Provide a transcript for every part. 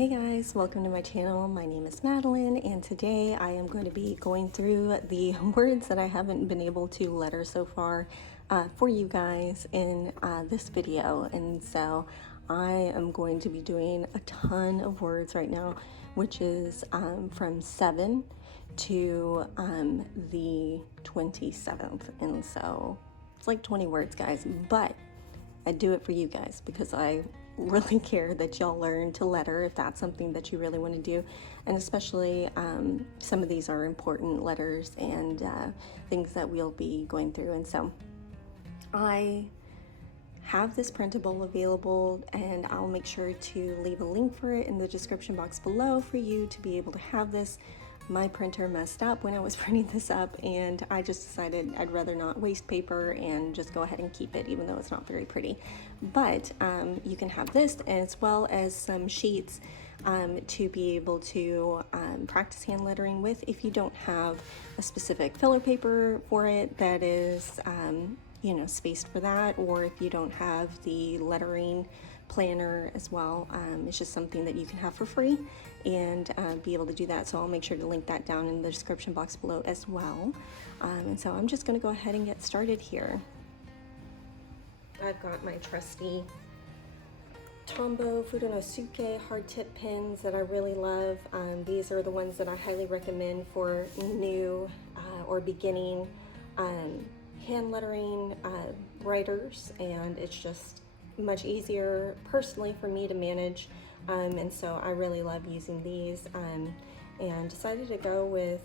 Hey guys, welcome to my channel. My name is Madeline, and today I am going to be going through the words that I haven't been able to letter so far for you guys in this video. And so I am going to be doing a ton of words right now, which is from 7 to the 27th. And so it's like 20 words, guys, but I do it for you guys because I really care that y'all learn to letter if that's something that you really want to do. And especially some of these are important letters and things that we'll be going through. And so I have this printable available, and I'll make sure to leave a link for it in the description box below for you to be able to have this. My printer messed up when I was printing this up, and I just decided I'd rather not waste paper and just go ahead and keep it, even though it's not very pretty. But you can have this as well as some sheets to be able to practice hand lettering with if you don't have a specific filler paper for it that is spaced for that, or if you don't have the lettering planner as well. It's just something that you can have for free and be able to do that. So I'll make sure to link that down in the description box below as well. And so I'm just going to go ahead and get started here. I've got my trusty Tombow Fudonosuke hard tip pens that I really love. These are the ones that I highly recommend for new or beginning hand lettering writers, and it's just much easier personally for me to manage, and so I really love using these, and decided to go with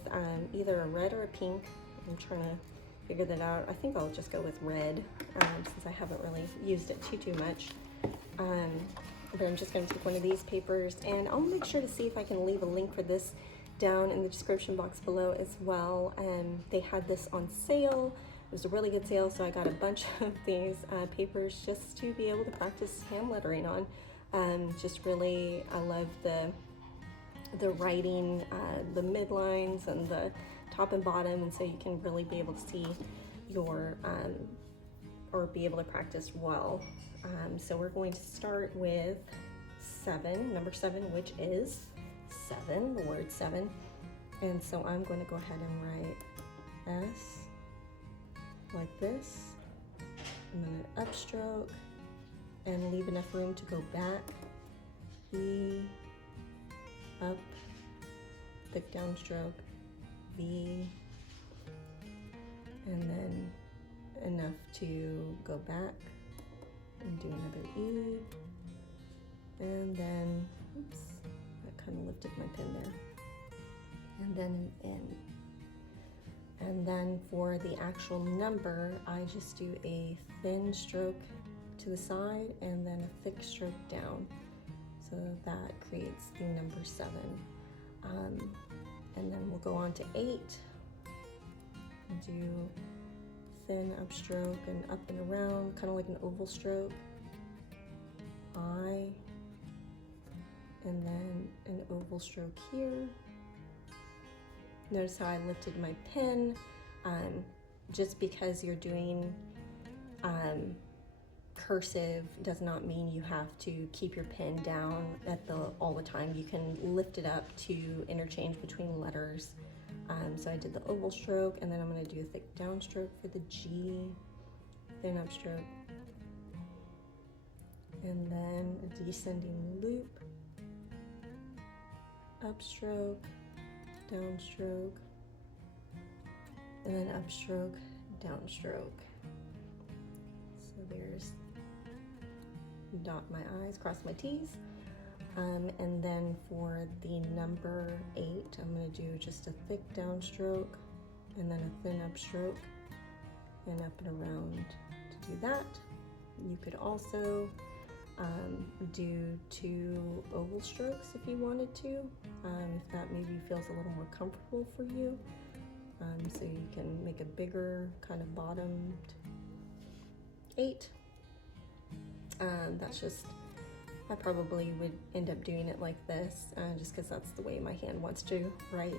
either a red or a pink. I'm trying to figure that out. I think I'll just go with red since I haven't really used it too much. But I'm just going to take one of these papers, and I'll make sure to see if I can leave a link for this down in the description box below as well. They had this on sale. It was a really good sale, so I got a bunch of these papers just to be able to practice hand lettering on. Just really, I love the writing, the midlines and the top and bottom, and so you can really be able to see your, or be able to practice well. So we're going to start with 7, number 7, which is 7, the word 7. And so I'm going to go ahead and write S like this, and then an upstroke, and leave enough room to go back. E, up, thick downstroke, V, and then enough to go back and do another E, and then, oops, I kind of lifted my pen there, and then an N. And then for the actual number, I just do a thin stroke to the side and then a thick stroke down. So that creates the number 7. And then we'll go on to 8. Do thin upstroke and up and around, kind of like an oval stroke. I, and then an oval stroke here. Notice how I lifted my pen. Just because you're doing cursive does not mean you have to keep your pen down all the time. You can lift it up to interchange between letters. So I did the oval stroke, and then I'm going to do a thick downstroke for the G, thin upstroke, and then a descending loop, upstroke, downstroke, and then upstroke, downstroke. So there's dot my I's, cross my T's. And then for the number 8, I'm going to do just a thick downstroke and then a thin upstroke and up and around to do that. You could also do 2 oval strokes if you wanted to, if that maybe feels a little more comfortable for you. So you can make a bigger kind of bottomed 8. That's just, I probably would end up doing it like this, just because that's the way my hand wants to write.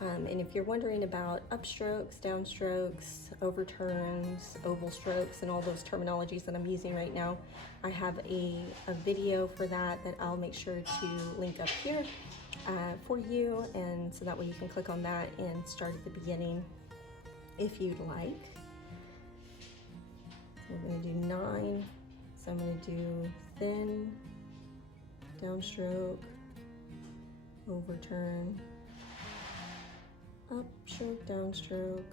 And if you're wondering about upstrokes, downstrokes, overturns, oval strokes, and all those terminologies that I'm using right now, I have a video for that I'll make sure to link up here for you, and so that way you can click on that and start at the beginning if you'd like. So we're going to do 9, so I'm going to do thin, downstroke, overturn, upstroke, downstroke,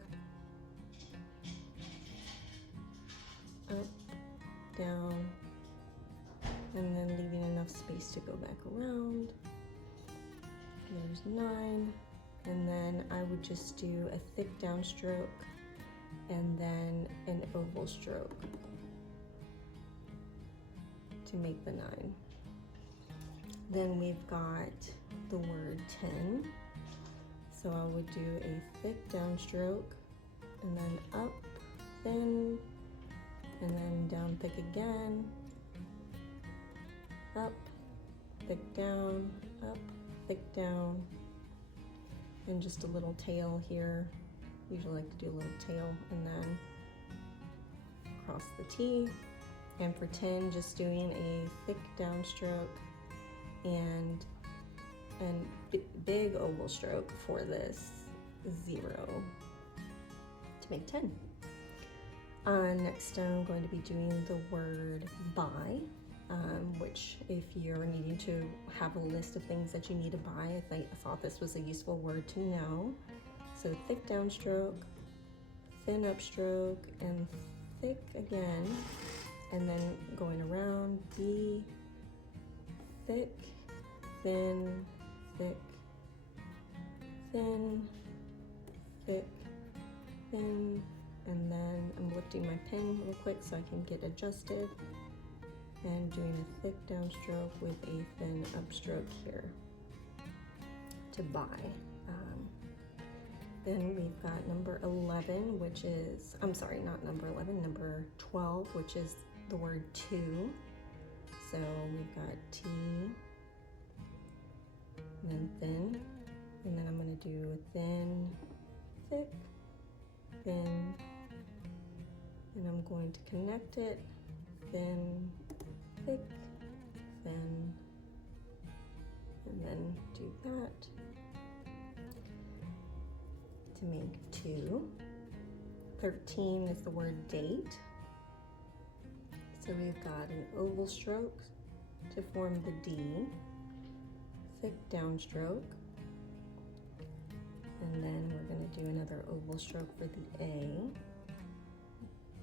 up, down, and then leaving enough space to go back around. There's 9, and then I would just do a thick downstroke and then an oval stroke to make the 9. Then we've got the word 10. So I would do a thick downstroke and then up, thin, and then down thick again, up, thick down, up, thick down, and just a little tail here. Usually like to do a little tail and then cross the T. And for 10, just doing a thick downstroke and big oval stroke for this 0 to make 10. Next I'm going to be doing the word buy, which if you're needing to have a list of things that you need to buy, I thought this was a useful word to know. So thick downstroke, thin upstroke, and thick again, and then going around, B, thick, thin, thick, thin, thick, thin, and then I'm lifting my pen real quick so I can get adjusted, and doing a thick downstroke with a thin upstroke here to buy. Then we've got number 11, which is, I'm sorry, not number 11, number 12, which is the word to. So we've got T, and then thin, and then I'm going to do a thin, thick, thin, and I'm going to connect it, thin, thick, thin, and then do that to make 2. 13 is the word date. So we've got an oval stroke to form the D, thick downstroke, and then we're going to do another oval stroke for the A,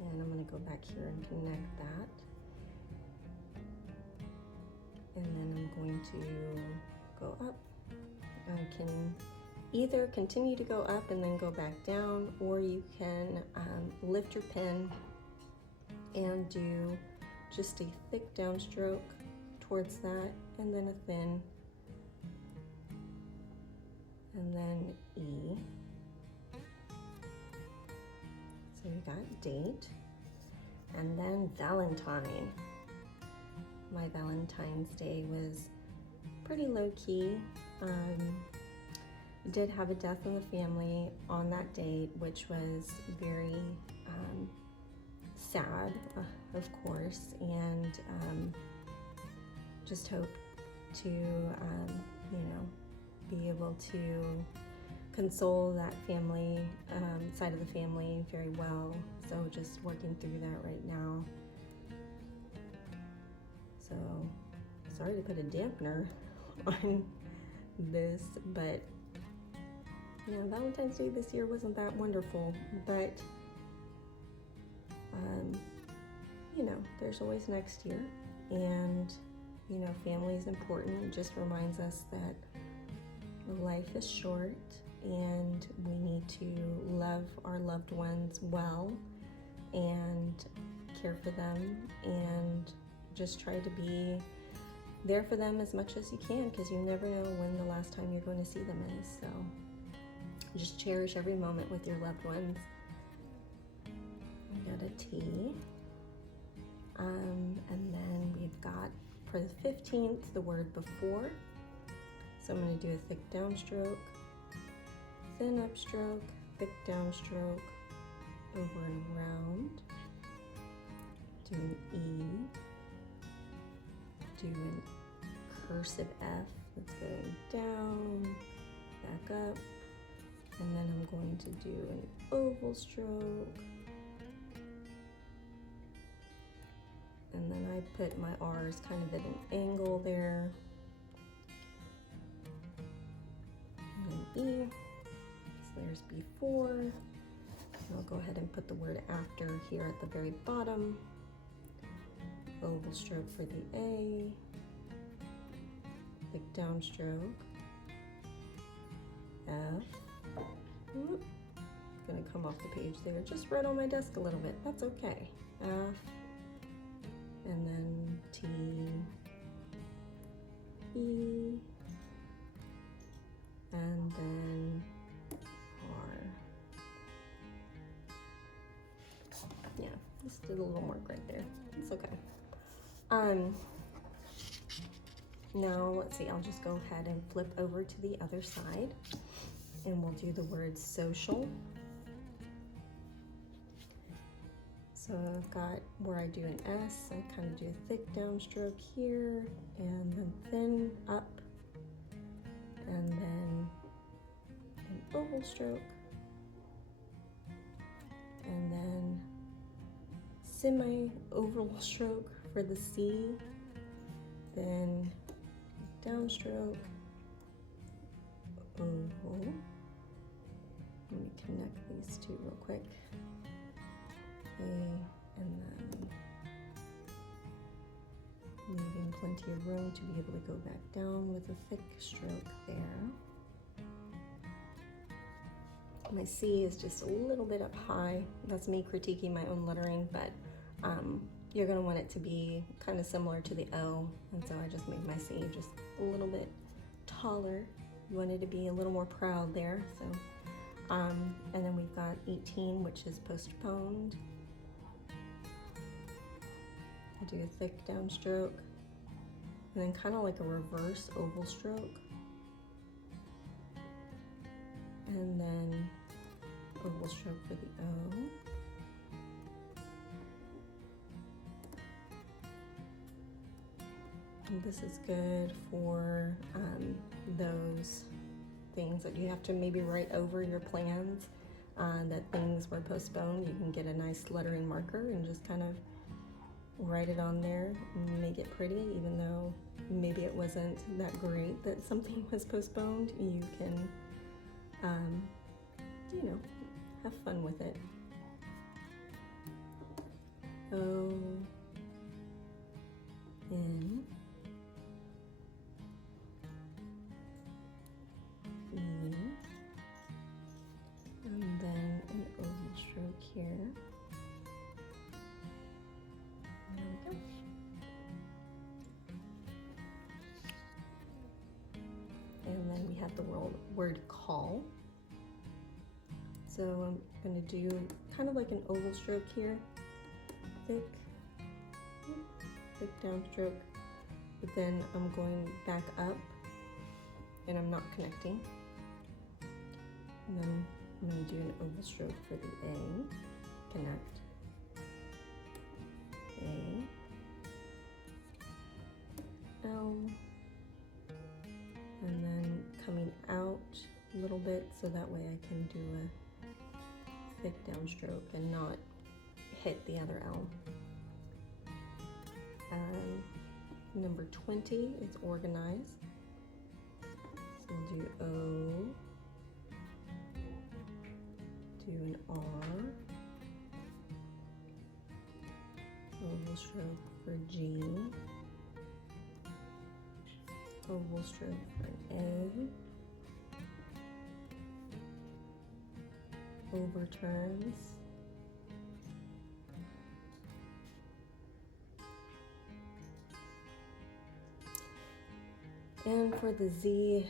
and I'm going to go back here and connect that, and then I'm going to go up. I can either continue to go up and then go back down, or you can lift your pen and do just a thick downstroke towards that, and then a thin, and then E. So we got date, and then Valentine. My Valentine's Day was pretty low-key. Did have a death in the family on that date, which was very sad, of course, and just hope to be able to console that family, side of the family very well. So just working through that right now. So sorry to put a dampener on this, but yeah, Valentine's Day this year wasn't that wonderful, but there's always next year, and family is important. It just reminds us that life is short and we need to love our loved ones well and care for them, and just try to be there for them as much as you can, because you never know when the last time you're going to see them is. So just cherish every moment with your loved ones. We got a T. And then we've got, for the 15th, the word before. So I'm going to do a thick downstroke, thin upstroke, thick downstroke, over and around, do an E, do an cursive F that's going down, back up, and then I'm going to do an oval stroke, and then I put my R's kind of at an angle there, and then E, so there's before. I'll go ahead and put the word after here at the very bottom. Oval stroke for the A, thick downstroke, F. Whoop. Gonna come off the page there, just right on my desk a little bit. That's okay. F, and then T, E, and then R. Yeah, just did a little work right there. It's okay. Now let's see, I'll just go ahead and flip over to the other side and we'll do the word social. So I've got where I do an S, I kind of do a thick downstroke here and then thin up and then an oval stroke and then semi-oval stroke for the C, then downstroke, oval. Let me connect these two real quick. A, and then leaving plenty of room to be able to go back down with a thick stroke there. My C is just a little bit up high. That's me critiquing my own lettering, but you're gonna want it to be kind of similar to the O, and so I just made my C just a little bit taller. You want it to be a little more proud there, so. And then we've got 18, which is postponed. I do a thick downstroke, and then kind of like a reverse oval stroke. And then oval stroke for the O. And this is good for those things that you have to maybe write over your plans, that things were postponed. You can get a nice lettering marker and just kind of write it on there and make it pretty, even though maybe it wasn't that great that something was postponed. You can, you know, have fun with it. O, N, E, and then an oval stroke here. There we go. And then we have the word call. So I'm going to do kind of like an oval stroke here, thick downstroke, but then I'm going back up and I'm not connecting. And then I'm going to do an oval stroke for the A, connect, A, L, and then coming out a little bit so that way I can do a thick downstroke and not hit the other L. Number 20 is organize. So we'll do O, do an R, oval stroke for G, oval stroke for an A, overturns, and for the Z,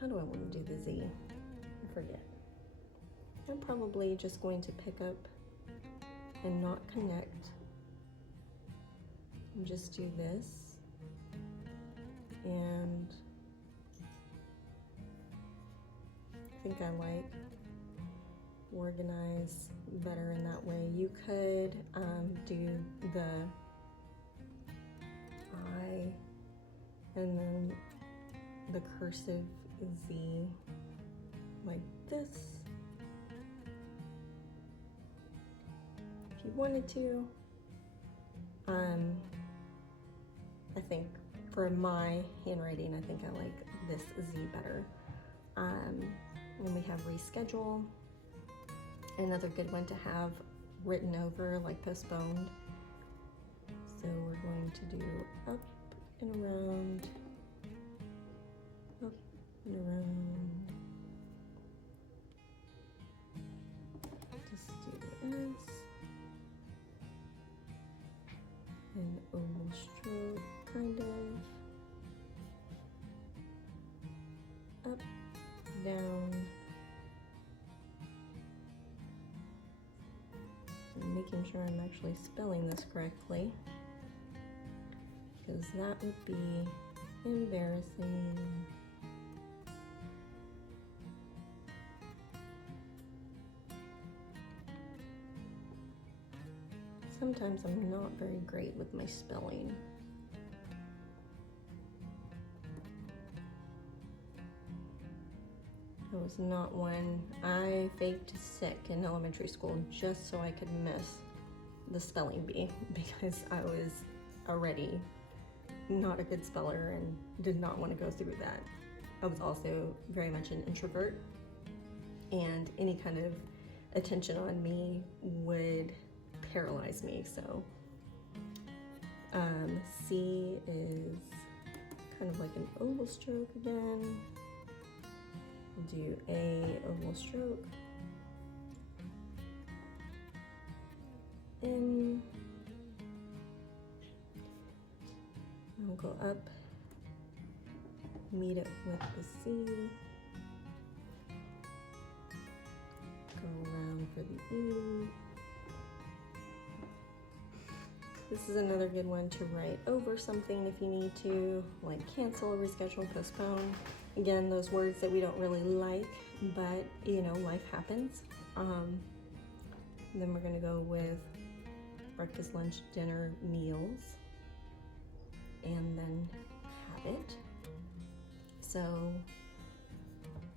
how do I want to do the Z? I forget. I'm probably just going to pick up and not connect and just do this and think I like organize better in that way. You could do the I and then the cursive Z like this if you wanted to. I think for my handwriting, I think I like this Z better. And we have reschedule, another good one to have written over, like postponed. So we're going to do up and around, up and around. Just do this. An oval stroke, kind of. Up, down. And making sure I'm actually spelling this correctly, because that would be embarrassing. Sometimes I'm not very great with my spelling. I was not one. I faked sick in elementary school just so I could miss the spelling bee because I was already not a good speller and did not want to go through that. I was also very much an introvert, and any kind of attention on me would paralyze me. So C is kind of like an oval stroke again. We'll do A oval stroke, in, and we'll go up, meet it with the C, go around for the E. This is another good one to write over something if you need to, like cancel, reschedule, postpone. Again, those words that we don't really like, but you know, life happens. Then we're gonna go with breakfast, lunch, dinner, meals, and then habit. So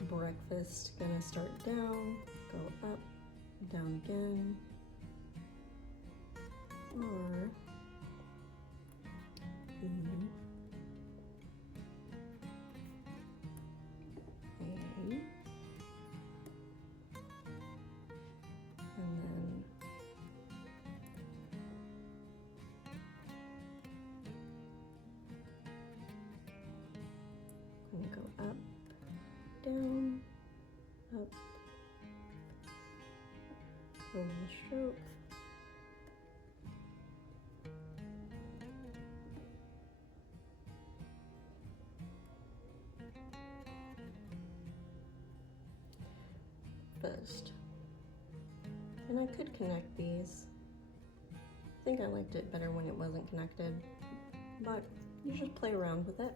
breakfast, gonna start down, go up, down again, or E, A, and then I'm gonna go up, down, up, oval stroke, first. And I could connect these. I think I liked it better when it wasn't connected, but you just play around with it.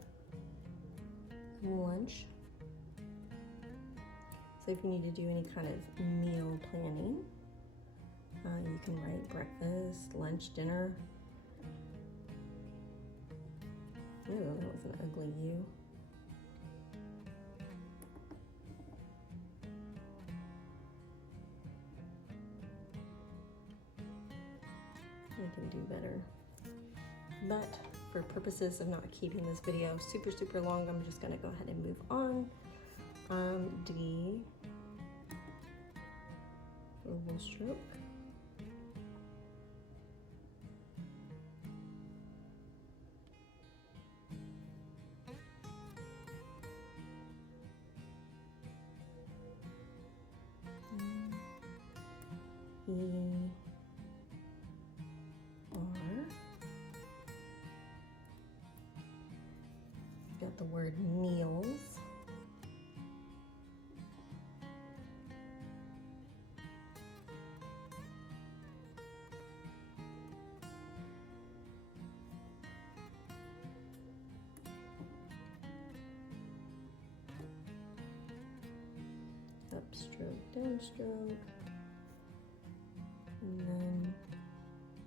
Lunch. So if you need to do any kind of meal planning, you can write breakfast, lunch, dinner. Ooh, that was an ugly U. I can do better. But for purposes of not keeping this video super long, I'm just gonna go ahead and move on. D, oval stroke. E, R. Got the word meals. upstroke, downstroke, and then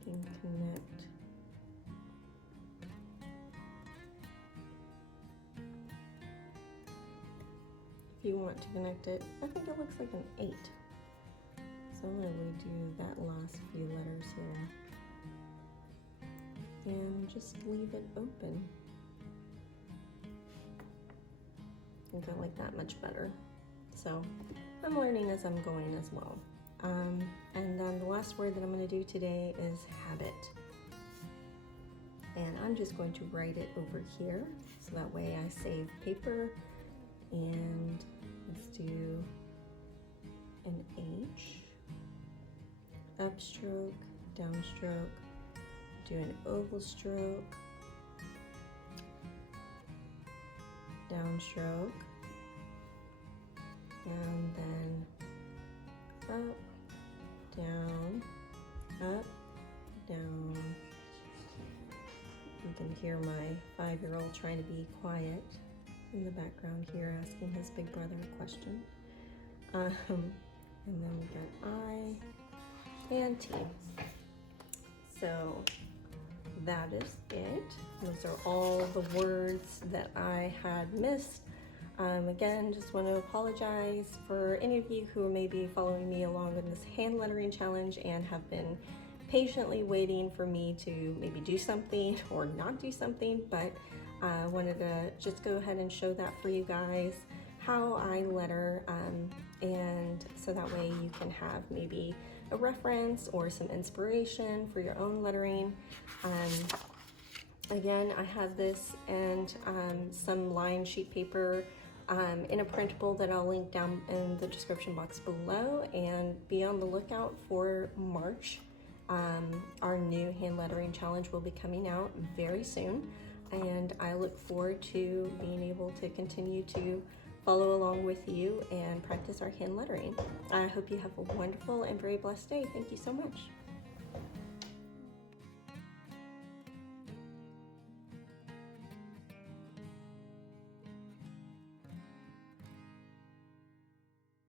you can connect. If you want to connect it, I think it looks like an 8. So I'm going to redo that last few letters here and just leave it open. I think I like that much better. So I'm learning as I'm going as well. And then the last word that I'm going to do today is habit. And I'm just going to write it over here so that way I save paper. And let's do an H, upstroke, downstroke, do an oval stroke, downstroke, and then up, down, up, down. You can hear my 5-year-old trying to be quiet in the background here, asking his big brother a question. And then we got I and T. So that is it. Those are all the words that I had missed. Again, just want to apologize for any of you who may be following me along in this hand lettering challenge and have been patiently waiting for me to maybe do something or not do something, but I wanted to just go ahead and show that for you guys, how I letter, and so that way you can have maybe a reference or some inspiration for your own lettering. Again, I have this and some lined sheet paper in a printable that I'll link down in the description box below, and be on the lookout for March. Our new hand lettering challenge will be coming out very soon, and I look forward to being able to continue to follow along with you and practice our hand lettering. I hope you have a wonderful and very blessed day. Thank you so much.